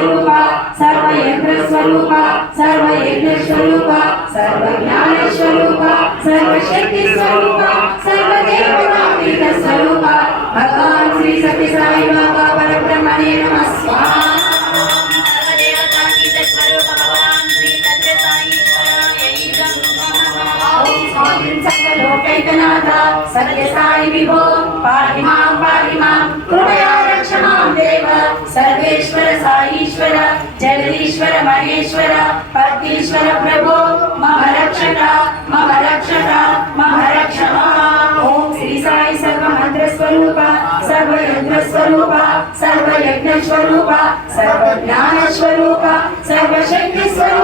स्वरूप सर्व यज्ञ स्वरूप सर्व यज्ञ स्वरूप सर्व ज्ञान स्वरूप सर्व शक्ति स्वरूप सर्व देवतातीत स्वरूप भगवान श्री सत्य साई बाबा परब्रह्मणे नमः स्वाहा। सत्य साई विभो पाहि मां कृपया रक्ष मां देव सर्वेश्वर साईश्वर जगदीश्वर महेश्वर पद्मीश्वर प्रभो मम रक्षक ओम श्री साई सर्व मंत्र स्वरूप सर्व यज्ञ स्वरूप सर्व यज्ञ स्वरूप सर्व ज्ञान स्वरूप सर्व शक्ति स्वरूप